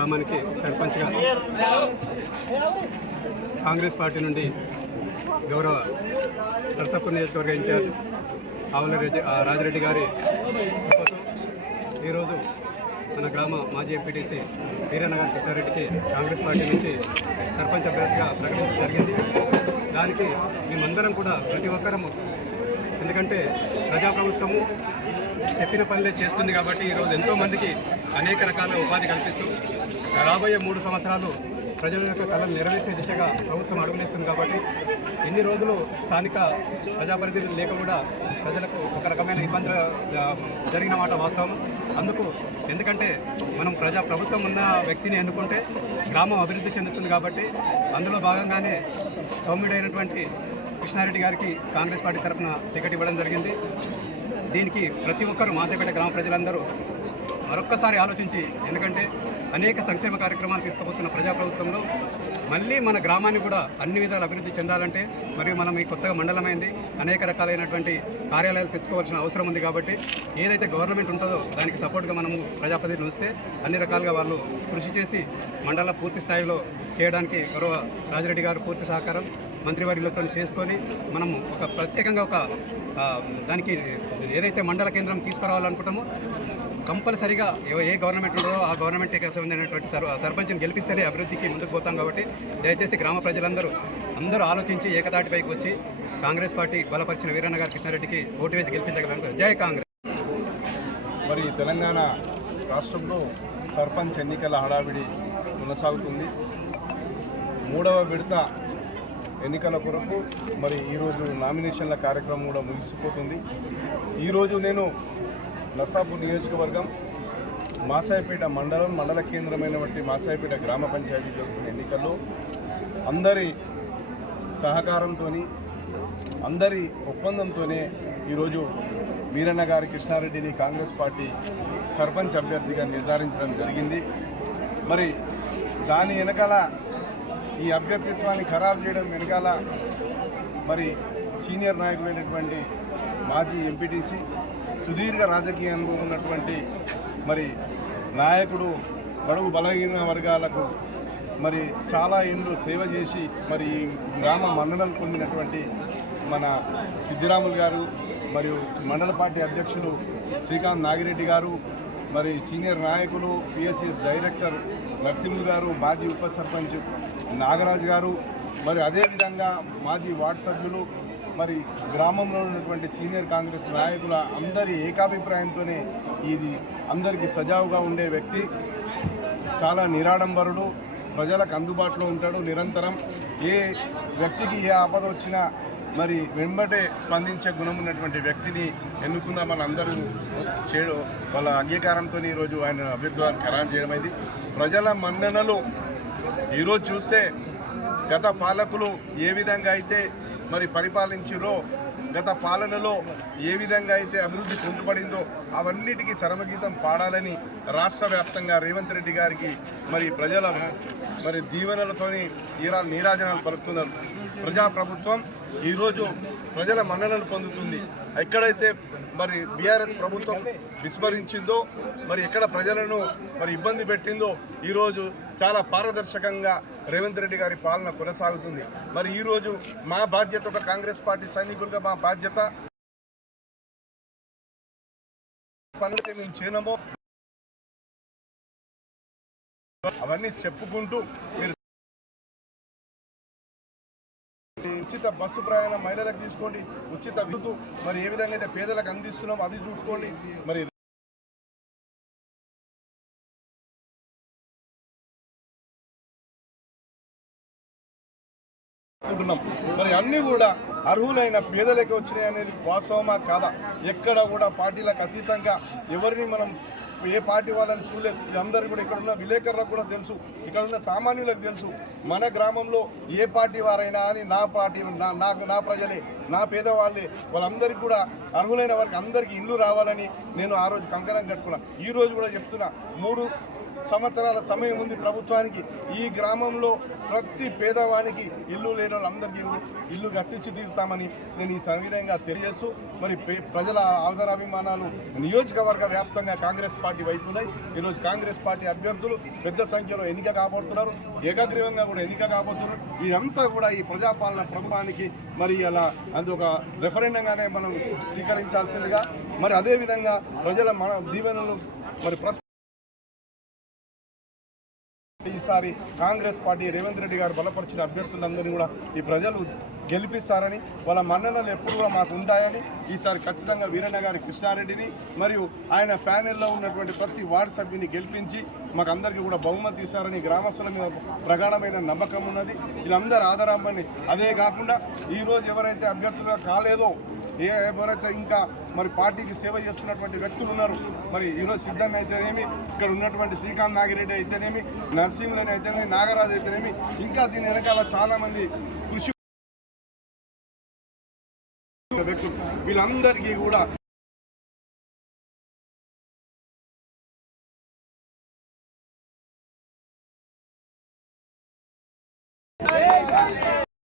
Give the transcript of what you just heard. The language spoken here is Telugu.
గ్రామానికి సర్పంచ్గా కాంగ్రెస్ పార్టీ నుండి గౌరవ నర్సాపూర్ నియోజకవర్గ ఇన్ఛార్జ్ ఆవుల రెడ్డి ఆ రాజిరెడ్డి గారి ఈరోజు మన గ్రామ మాజీ ఎంపీటీసీ వీరనగర్ కృష్ణారెడ్డికి కాంగ్రెస్ పార్టీ నుంచి సర్పంచ్ అభ్యర్థిగా ప్రకటించడం జరిగింది. దానికి మేమందరం కూడా ప్రతి ఒక్కరము ఎందుకంటే ప్రజాప్రభుత్వము చెప్పిన పనులే చేస్తుంది కాబట్టి ఈరోజు ఎంతోమందికి అనేక రకాల ఉపాధి కల్పిస్తూ రాబోయే మూడు సంవత్సరాలు ప్రజల యొక్క కళను నెరవేర్చే దిశగా ప్రభుత్వం అడుగులేస్తుంది కాబట్టి ఎన్ని రోజులు స్థానిక ప్రజాప్రతినిధులు లేక కూడా ప్రజలకు ఒక రకమైన ఇబ్బందులు జరిగిన మాట వాస్తవం. అందుకు ఎందుకంటే మనం ప్రజా ప్రభుత్వం ఉన్న వ్యక్తిని ఎన్నుకుంటే గ్రామం అభివృద్ధి చెందుతుంది కాబట్టి అందులో భాగంగానే సౌమ్యుడైనటువంటి కృష్ణారెడ్డి గారికి కాంగ్రెస్ పార్టీ తరఫున టికెట్ ఇవ్వడం జరిగింది. దీనికి ప్రతి ఒక్కరూ మాసేపేట గ్రామ ప్రజలందరూ మరొక్కసారి ఆలోచించి ఎందుకంటే అనేక సంక్షేమ కార్యక్రమాలు తీసుకుపోతున్న ప్రజాప్రభుత్వంలో మళ్ళీ మన గ్రామాన్ని కూడా అన్ని విధాలు అభివృద్ధి చెందాలంటే మరియు మనం ఈ కొత్తగా మండలమైంది అనేక రకాలైనటువంటి కార్యాలయాలు తెచ్చుకోవాల్సిన అవసరం ఉంది కాబట్టి ఏదైతే గవర్నమెంట్ ఉంటుందో దానికి సపోర్ట్గా మనము ప్రజాప్రతినిధులు వస్తే అన్ని రకాలుగా వాళ్ళు కృషి చేసి మండల పూర్తి స్థాయిలో చేయడానికి గౌరవ రాజిరెడ్డి గారు పూర్తి సహకారం మంత్రివర్యులతో చేసుకొని మనము ఒక ప్రత్యేకంగా ఒక దానికి ఏదైతే మండల కేంద్రం తీసుకురావాలనుకుంటామో కంపల్సరీగా ఏ- ఏ గవర్నమెంట్ ఉండదో ఆ గవర్నమెంట్ సంబంధించినటువంటి సర్ సర్పంచ్ని గెలిపిస్తేనే అభివృద్ధికి ముందుకు పోతాం కాబట్టి దయచేసి గ్రామ ప్రజలందరూ అందరూ ఆలోచించి ఏకతాటిపైకి వచ్చి కాంగ్రెస్ పార్టీ బలపరిచిన వీరన్నగారి కృష్ణారెడ్డికి ఓటు వేసి గెలిపించగలను జై కాంగ్రెస్. మరి తెలంగాణ రాష్ట్రంలో సర్పంచ్ ఎన్నికల హడావిడి కొనసాగుతుంది. మూడవ విడత ఎన్నికల కొరకు మరి ఈరోజు నామినేషన్ల కార్యక్రమం కూడా ముగిసిపోతుంది. ఈరోజు నేను నర్సాపూర్ నియోజకవర్గం మాసాయిపేట మండలం మండల కేంద్రమైనటువంటి మాసాయిపేట గ్రామ పంచాయతీ జరుగుతున్న ఎన్నికల్లో అందరి సహకారంతో అందరి ఒప్పందంతోనే ఈరోజు వీరన్న గారి కృష్ణారెడ్డిని కాంగ్రెస్ పార్టీ సర్పంచ్ అభ్యర్థిగా నిర్ధారించడం జరిగింది. మరి దాని వెనకాల ఈ అభ్యర్థిత్వాన్ని ఖరారు చేయడం వెనకాల మరి సీనియర్ నాయకులైనటువంటి మాజీ ఎంపీటీసీ సుదీర్ఘ రాజకీయ అనుభవం ఉన్నటువంటి మరి నాయకుడు బడుగు బలహీన వర్గాలకు మరి చాలా ఏళ్ళు సేవ చేసి మరి ఈ గ్రామ మన్ననలు పొందినటువంటి మన సిద్ధిరాములు గారు మరియు మండల పార్టీ అధ్యక్షులు శ్రీకాంత్ నాగిరెడ్డి గారు మరి సీనియర్ నాయకులు పిఎస్ఎస్ డైరెక్టర్ నరసింహులు గారు మాజీ ఉప సర్పంచ్ నాగరాజు గారు మరి అదేవిధంగా మాజీ వార్డు సభ్యులు మరి గ్రామంలో ఉన్నటువంటి సీనియర్ కాంగ్రెస్ నాయకుల అందరి ఏకాభిప్రాయంతోనే ఇది అందరికీ సజావుగా ఉండే వ్యక్తి. చాలా నిరాడంబరుడు ప్రజలకు అందుబాటులో ఉంటాడు నిరంతరం. ఏ వ్యక్తికి ఏ ఆపద వచ్చినా మరి వెంబటే స్పందించే గుణం ఉన్నటువంటి వ్యక్తిని ఎన్నుకుందామని అందరూ చేయడం వాళ్ళ అంగీకారంతో ఈరోజు ఆయన అభ్యర్థులను ఖరారు చేయడం అయింది. ప్రజల మన్ననలు ఈరోజు చూస్తే గత పాలకులు ఏ విధంగా అయితే మరి పరిపాలించిరో గత పాలనలో ఏ విధంగా అయితే అభివృద్ధి పొందుపడిందో అవన్నిటికీ చరమగీతం పాడాలని రాష్ట్ర వ్యాప్తంగా రేవంత్ రెడ్డి గారికి మరి ప్రజల మరి దీవెనలతోని ఈరా నీరాజనాలు పలుకుతున్నారు. ప్రజాప్రభుత్వం ఈరోజు ప్రజల మన్ననలు పొందుతుంది. ఎక్కడైతే మరి బీఆర్ఎస్ ప్రభుత్వం విస్మరించిందో మరి ఎక్కడ ప్రజలను మరి ఇబ్బంది పెట్టిందో ఈరోజు చాలా పారదర్శకంగా రేవంత్ రెడ్డి గారి పాలన కొనసాగుతుంది. మరి ఈరోజు మా బాధ్యత ఒక కాంగ్రెస్ పార్టీ సైనికులుగా మా బాధ్యత పనులైతే మేము చేయనమో అవన్నీ చెప్పుకుంటూ మీరు ఉచిత బస్సు ప్రయాణం మహిళలకు తీసుకోండి ఉచిత విద్యుత్ మరి ఏ విధంగా అయితే పేదలకు అందిస్తున్నామో అది చూసుకోండి. మరి అనుకున్నాం మరి అన్నీ కూడా అర్హులైన పేదలకి వచ్చినాయి అనేది వాస్తవమా కాదా? ఎక్కడ కూడా పార్టీలకు అతీతంగా ఎవరిని మనం ఏ పార్టీ వాళ్ళని చూడలేదు. అందరూ కూడా ఇక్కడ ఉన్న విలేకరులకు కూడా తెలుసు. ఇక్కడ ఉన్న సామాన్యులకు తెలుసు. మన గ్రామంలో ఏ పార్టీ వారైనా అని నా పార్టీ నా నాకు నా ప్రజలే నా పేదవాళ్ళే వాళ్ళందరికీ కూడా అర్హులైన వారికి అందరికీ ఇల్లు రావాలని నేను ఆ రోజు కంకణం కట్టుకున్నా. ఈ రోజు కూడా చెప్తున్నా. మూడు సంవత్సరాల సమయం ఉంది ప్రభుత్వానికి. ఈ గ్రామంలో ప్రతి పేదవానికి ఇల్లు లేని వాళ్ళందరికీ ఇల్లు కట్టించి తీరుతామని నేను ఈ సవినయంగా తెలియజేస్తూ మరి పే- ప్రజల ఆదరాభిమానాలు నియోజకవర్గ వ్యాప్తంగా కాంగ్రెస్ పార్టీ వైపు ఉన్నాయి. ఈరోజు కాంగ్రెస్ పార్టీ అభ్యర్థులు పెద్ద సంఖ్యలో ఎన్నిక కాబోతున్నారు. ఏకగ్రీవంగా కూడా ఎన్నిక కాబోతున్నారు. ఇదంతా కూడా ఈ ప్రజాపాలన ప్రభుత్వానికి మరి అలా అది ఒక రెఫరెండంగానే మనం స్వీకరించాల్సిందిగా మరి అదేవిధంగా ప్రజల మన దీవెనలు మరి ప్రస్ ఈసారి కాంగ్రెస్ పార్టీ రేవంత్ రెడ్డి గారు బలపరిచిన అభ్యర్థులందరినీ కూడా ఈ ప్రజలు గెలిపిస్తారని వాళ్ళ మన్ననలు ఎప్పుడు కూడా మాకు ఉంటాయని ఈసారి ఖచ్చితంగా వీరన్న గారి కృష్ణారెడ్డిని మరియు ఆయన ప్యానెల్లో ఉన్నటువంటి ప్రతి వార్డు సభ్యుని గెలిపించి మాకు అందరికీ కూడా బహుమతి ఇస్తారని గ్రామస్తుల మీద ప్రగాఢమైన నమ్మకం ఉన్నది. వీళ్ళందరూ ఆదరామని అదే కాకుండా ఈరోజు ఎవరైతే అభ్యర్థులుగా కాలేదో ఏ ఎవరైతే ఇంకా మరి పార్టీకి సేవ చేస్తున్నటువంటి వ్యక్తులు ఉన్నారు మరి ఈరోజు సిద్ధన్ అయితేనేమి ఇక్కడ ఉన్నటువంటి శ్రీకాంత్ నాగిరెడ్డి అయితేనేమి నర్సింహులని అయితేనేమి నాగరాజు అయితేనేమి ఇంకా దీని వెనకాల చాలామంది కృషి వ్యక్తులు. వీళ్ళందరికీ కూడా